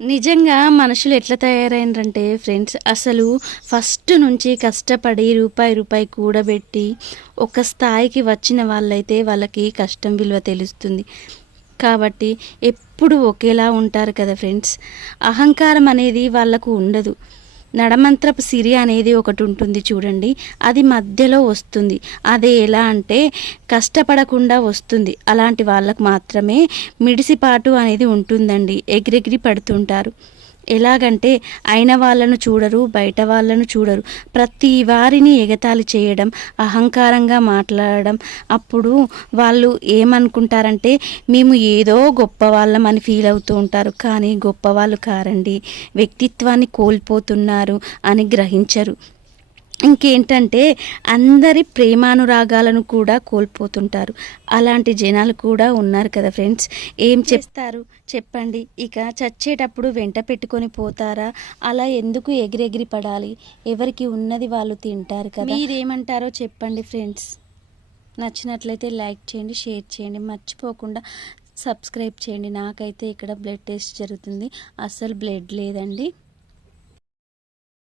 నిజంగా మనుషులు ఎట్లా తయారైనరంటే ఫ్రెండ్స్, అసలు ఫస్ట్ నుంచి కష్టపడి రూపాయి రూపాయి కూడబెట్టి ఒక స్థాయికి వచ్చిన వాళ్ళైతే వాళ్ళకి కష్టం విలువ తెలుస్తుంది. కాబట్టి ఎప్పుడు ఒకేలా ఉంటారు కదా ఫ్రెండ్స్. అహంకారం అనేది వాళ్ళకు ఉండదు. నడమంత్రపు సిరి అనేది ఒకటి ఉంటుంది చూడండి, అది మధ్యలో వస్తుంది. అది ఎలా అంటే కష్టపడకుండా వస్తుంది. అలాంటి వాళ్ళకు మాత్రమే మిడిసిపాటు అనేది ఉంటుందండి. ఎగిరెగిరి పడుతుంటారు. ఎలాగంటే అయిన వాళ్ళను చూడరు, బయట వాళ్ళను చూడరు. ప్రతి వారిని ఎగతాళి చేయడం, అహంకారంగా మాట్లాడడం. అప్పుడు వాళ్ళు ఏమనుకుంటారంటే మేము ఏదో గొప్పవాళ్ళం అని ఫీల్ అవుతూ ఉంటారు. కానీ గొప్పవాళ్ళు కారండి, వ్యక్తిత్వాన్ని కోల్పోతున్నారు అని గ్రహించరు. ఇంకేంటంటే అందరి ప్రేమానురాగాలను కూడా కోల్పోతుంటారు. అలాంటి జనాలు కూడా ఉన్నారు కదా ఫ్రెండ్స్. ఏం చేస్తారు చెప్పండి. ఇక చచ్చేటప్పుడు వెంట పెట్టుకొని పోతారా? అలా ఎందుకు ఎగిరెగిరి పడాలి? ఎవరికి ఉన్నది వాళ్ళు తింటారు కదా. మీరేమంటారో చెప్పండి ఫ్రెండ్స్. నచ్చినట్లయితే లైక్ చేయండి, షేర్ చేయండి, మర్చిపోకుండా సబ్స్క్రైబ్ చేయండి. నాకైతే ఇక్కడ బ్లడ్ టెస్ట్ జరుగుతుంది, అస్సలు బ్లడ్ లేదండి.